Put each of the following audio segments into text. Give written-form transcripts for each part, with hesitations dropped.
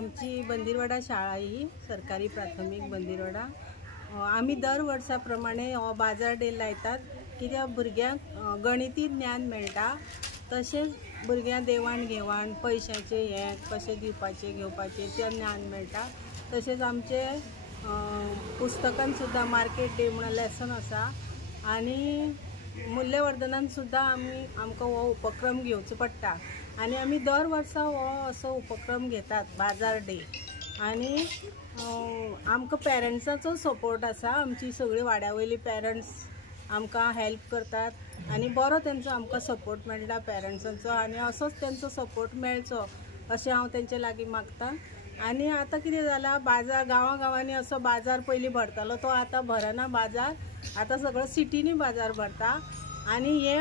आमची बंदिरवाडा शाळा ही सरकारी प्राथमिक बंदिरवाडा। आम्ही दर वर्षाप्रमाणे बाजार डे लायतात कित्याक भुरग्यांक गणिती ज्ञान मेळटा, तशेंच भुरग्यांक देवाण घेवाण पैशाचे हे कशें दिवपाचे घेवपाचे तें ज्ञान मेळटा। तशेंच आमचे पुस्तकान सुद्दां मार्केट डे म्हणून लेसन आसा आनी मूल्यवर्धनान सुद्दां आमकां हो उपक्रम घेवचो पडटा आनी आमी दर वर्सा हो असो उपक्रम घेतात बाजार डे। आनी आमकां पेरंट्साचो सपोर्ट आसा, आमची सगळीं वाड्या वयली पेरंट्स आमकां हेल्प करतात आनी बरो तेंचो आमकां सपोर्ट मेळटा पेरंट्सांचो आनी असोच तेंचो सपोर्ट मेळचो अशें हांव तेंचे लागीं मागतां। आनी आतां कितें जालां, बाजार गांवांनी असो बाजार पयलीं भरतालो तो आतां भरना बाजार, आतां सगळो सिटीनी बाजार भरता आनी हे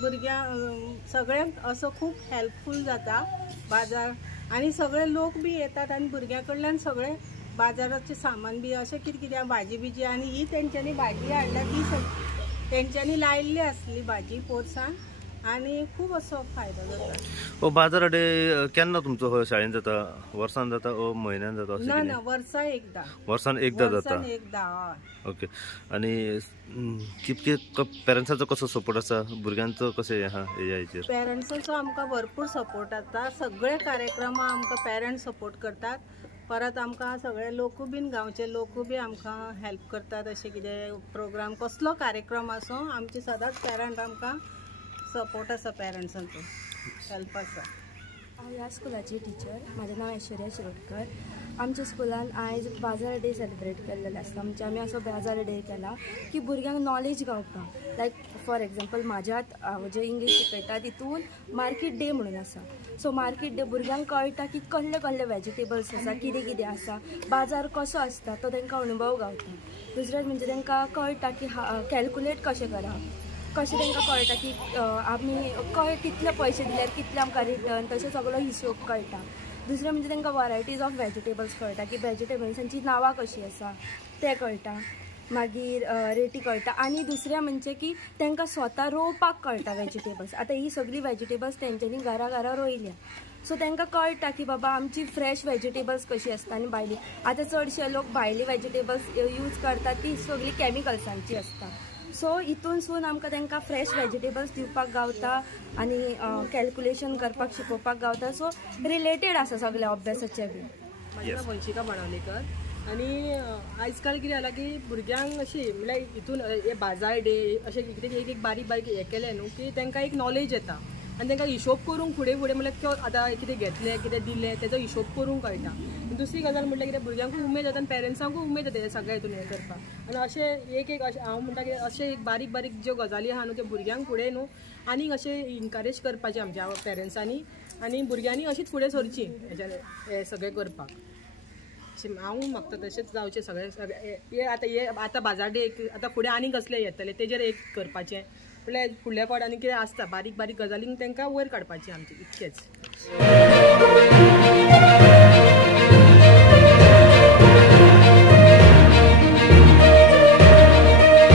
भुरग्यांक सगळ्यांक असो खूब हेल्पफूल जाता बाजार। आनी सगळे लोक बी येतात आनी भुरग्यां कडल्यान सगळे बाजाराचें सामान बी अशें कितें भाजी बिजी आनी ही तेंच्यांनी भाजी हाडल्या ती तेंच्यांनी लायिल्ली आसली भाजी पोरसान आनी खूब असो फायदो जाता। बाजार डे केन्ना तुमचो शाळेन जाता? वर्सान जाता ओ म्हयन्यान जाता? ना वर्सा एकदा। वर्सान एकदा जाता? हय। ओके। आनी कितके पेरंट्साचो कसो सपोर्ट आसा, भुरग्यांचो कशें आहा हेचेर? पेरंट्साचो आमकां भरपूर सपोर्ट आसता, सगळे कार्यक्रमां आमकां पेरंट्स सपोर्ट करतात। परत आमकां सगळे लोक बीन गांवचे लोक बी आमकां हेल्प करतात। अशें कितें प्रोग्राम कसलो कार्यक्रम आसो आमचे सदांच पेरंट आमकां सपोर्ट आसा, पेरंट्सांचो हेल्प आसा। हांव ह्या स्कुलाची टिचर, म्हाजें नांव ऐश्वर्या शिरोडकर। आमच्या स्कुलान आयज बाजार डे सेलिब्रेट केल्लेलो आसता। आमी असो बाजार डे केला की भुरग्यांक नॉलेज गावपाक, लायक फॉर एग्जाम्पल म्हाज्यात हांव जें इंग्लीश शिकयता तितून मार्केट डे म्हणून आसा। सो मार्केट डे भुरग्यांक कळटा की कसले वेजिटेबल्स आसा, कितें आसा, बाजार कसो आसता तो तांकां अनुभव गावता। दुसरें म्हणजे तांकां कळटा की कॅल्कुलेट कशें करप, कशें तांकां कळटा की आमी कितले पयशे दिल्यार कितले आमकां रिटर्न, तशें सगळो हिशोब कळटा। दुसरें म्हणजे तांकां वरायटीज ऑफ वेजिटेबल्स कळटा की वेजिटेबल्सांची नांवां कशीं आसा तें कळटा, मागीर रेटी कळटा। आनी दुसरें म्हणजे की तांकां स्वता रोवपाक कळटा वेजिटेबल्स। आतां ही सगळी वेजिटेबल्स तेंच्यांनी घरा रोयल्या, सो तांकां कळटा की बाबा आमची फ्रेश वेजिटेबल्स कशी आसता। आनी भायली आतां चडशे लोक भायली वेजिटेबल्स यूज करतात ती सगळी कॅमिकल्सांची आसता। सो हितूनसून आमकां तांकां फ्रेश वेजिटेबल्स दिवपाक गावता आनी कॅल्कुलेशन करपाक शिकोवपाक गावता। सो रिलेटेड आसा सगळे अभ्यासाचे बी। म्हाजें नांव वंशिका बाणावलेकर आनी आयज काल कितें जाला की भुरग्यांक अशी म्हळ्यार हितून हे बाजार डे अशें कितें एक बारीक हे केलें न्हू की तांकां एक नॉलेज येता आनी तांकां हिशोब करूंक फुडें म्हळ्यार आतां कितें घेतलें कितें दिलें तेजो हिशोब करूंक कळटा। दुसरी गजाल म्हटल्यार कितें भुरग्यांकूय उमेद जाता आनी पेरंट्सांकूय उमेद जाता हे सगळ्या हितून हें करपाक। आनी अशें एक हांव म्हणटा की अशें एक बारीक ज्यो गजाली आहा न्हू त्यो भुरग्यांक फुडें न्हू आनीक अशें इनकरेज करपाचें आमच्या पेरंट्सांनी आनी भुरग्यांनी अशीच फुडें सरचीं हें सगळें करपाक। अशें हांव मागता तशेंच जावचें सगळें। आतां बाजार डे आतां फुडें आनीक कसलें येतलें तेजेर एक करपाचें, म्हळ्यार फुडल्या फावट आनी कितें आसता बारीक गजालींक तांकां वयर काडपाचें आमचें, इतकेंच।